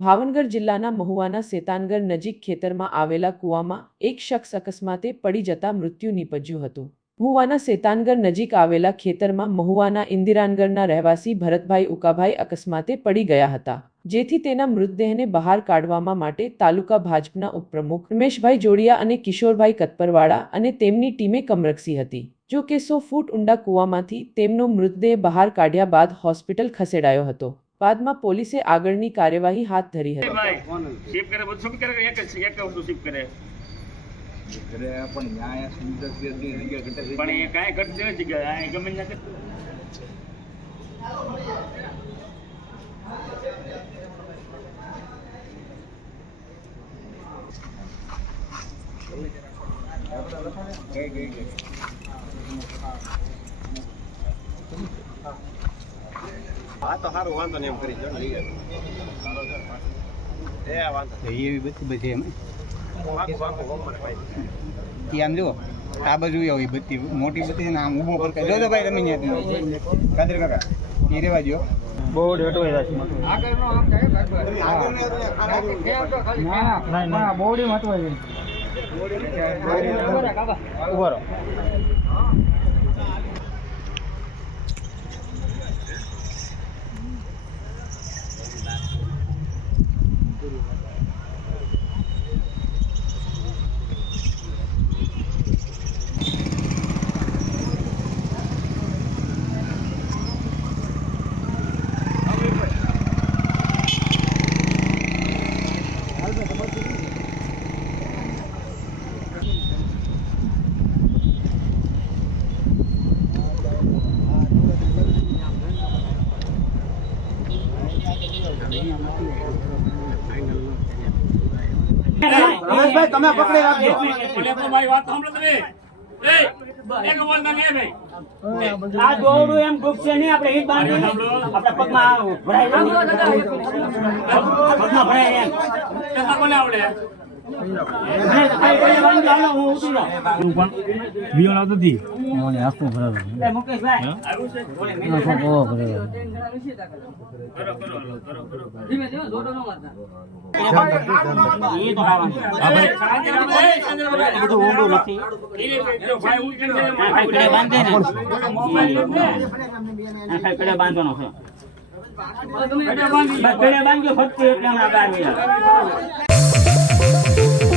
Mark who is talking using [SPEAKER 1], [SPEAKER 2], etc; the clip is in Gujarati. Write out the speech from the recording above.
[SPEAKER 1] ભાવનગર જિલ્લાના મહુવાના સેતાનગર નજીક ખેતરમાં આવેલા કૂવામાં એક શખ્સ અકસ્માતે પડી જતા મૃત્યુ નીપજ્યું હતું. મહુવાના સેતાનગર નજીક આવેલા ખેતરમાં મહુવાના ઇન્દિરાનગરના રહેવાસી ભરતભાઈ ઉકાભાઈ અકસ્માતે પડી ગયા હતા, જેથી તેના મૃતદેહને બહાર કાઢવામાં માટે તાલુકા ભાજપના ઉપપ્રમુખ રમેશભાઈ જોડિયા અને કિશોરભાઈ કતપરવાળા અને તેમની ટીમે કમરકસી હતી. જો કે સો ફૂટ ઊંડા કૂવામાંથી તેમનો મૃતદેહ બહાર કાઢ્યા બાદ હોસ્પિટલ ખસેડાયો હતો. બાદમાં પોલીસે આગળની કાર્યવાહી હાથ ધરી હતી
[SPEAKER 2] ભાઈ શિફ્ટ કરે બધું શું કરે એક જ એક વસ્તુ શિફ્ટ કરે
[SPEAKER 3] કરે પણ ન્યાય સુવિધા છે તે જગ્યા કરતા
[SPEAKER 2] પણ એ કાંઈ ઘટશે નથી કે આ ગમે ત્યાં
[SPEAKER 3] ગઈ ગઈ ગઈ
[SPEAKER 4] હા તો સારું વાંધો નહીં એમ કરી જો લઈ જાય એ વાંધો
[SPEAKER 5] એવી બધી બધી એમ. આમ જુઓ આ બાજુ આવી બધી મોટી બધી ને આમ ઊભો પર ભાઈ તમે ત્યાં કાદર કાકા એ રેવા જો બહુ ડેટો બોડી મતવાય ઊભો રહો.
[SPEAKER 2] રમેશભાઈ તમે પકડી રાખજો. મારી વાત સાંભળો તમે એ એક બોલ ના ભાઈ
[SPEAKER 6] આ દોરડું એમ ડૂબશે નહીં. આપણે ઈટ બાંધી આપણે પગમાં ભરાય પગમાં ભરાય એમ.
[SPEAKER 2] કોને આવડે
[SPEAKER 6] બાંધવાનો છે બાંધ્યો આવે. Música